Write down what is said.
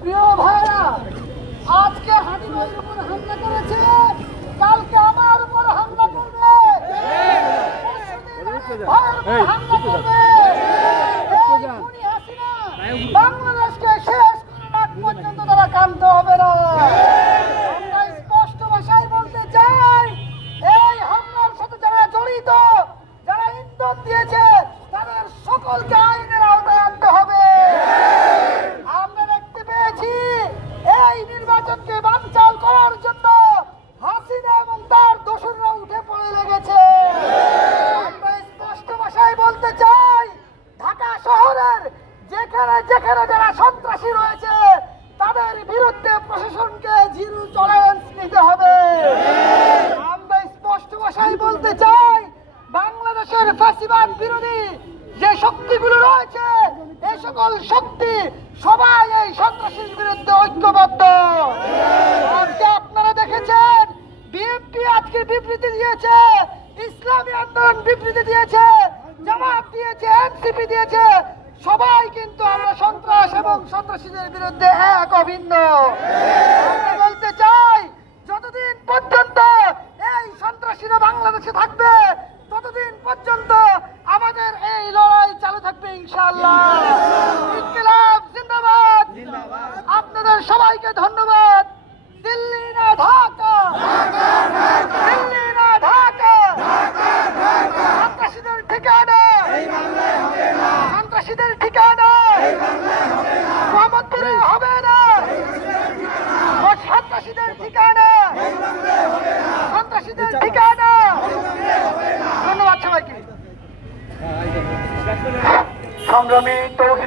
প্রিয় ভাইরা, আজকে হানিবাইয়ের উপর হামলা করেছে, কালকে আমার উপর হামলা করবে, হামলা করবে। খুনি হাসিনা বাংলাদেশকে শেষ করে রাখ পর্যন্ত তারা কাঁদতে হবে না। আমরা স্পষ্ট ভাষায় বলতে চাই, এই হামলার সাথে যারা জড়িত, যারা ইন্ধন দিয়েছে, তাদের সকলকে আইনের আওতায় আনতে হবে। আমরা দেখতে পেয়েছি এই নির্বাচনকে বানচাল করার জন্য হাসিনা এবং তার দোসররা উঠে পড়ে লেগেছে। আমরা স্পষ্ট ভাষায় বলতে চাই, ঢাকা শহরের যেখানে যেখানে যারা সন্ত্রাসী রয়েছে, তাদের বিরুদ্ধে প্রশাসনকে জিরো টলারেন্স নিতে হবে। আমরা স্পষ্ট ভাষায় বলতে চাই, বাংলাদেশের ফ্যাসিবাদ বিরোধী যে শক্তিগুলো রয়েছে, এই সকল শক্তি সবাই এই সন্ত্রাসীর বিরুদ্ধে ঐক্যবদ্ধ। আজকে আপনারা দেখেছেন বিএনপি আজকে বিবৃতি দিয়েছে, ইসলামী আন্দোলন বিবৃতি দিয়েছে, জামাত দিয়েছে, এনসিপি দিয়েছে। সবাই কিন্তু আমরা সন্ত্রাস এবং সন্ত্রাসীদের বিরুদ্ধে এক অভিন্ন। আমরা বলতে চাই, যতদিন পর্যন্ত এই সন্ত্রাসীরা বাংলাদেশে থাকবে, ততদিন পর্যন্ত আমাদের এই লড়াই চালু থাকবে ইনশাআল্লাহ। ইনকিলাব জিন্দাবাদ। আপনাদের সবাইকে ধন্যবাদ। দিল্লি না ঢাকা, দিল্লি না ঢাকা, সন্ত্রাসীদের ঠিকানা, সন্ত্রাসীদের ঠিকানা মোহাম্মদপুরে হবে না। সন্ত্রাসীদের ঠিকানা, সন্ত্রাসীদের ঠিকানা। ধন্যবাদ সবাইকে। সংগ্রামী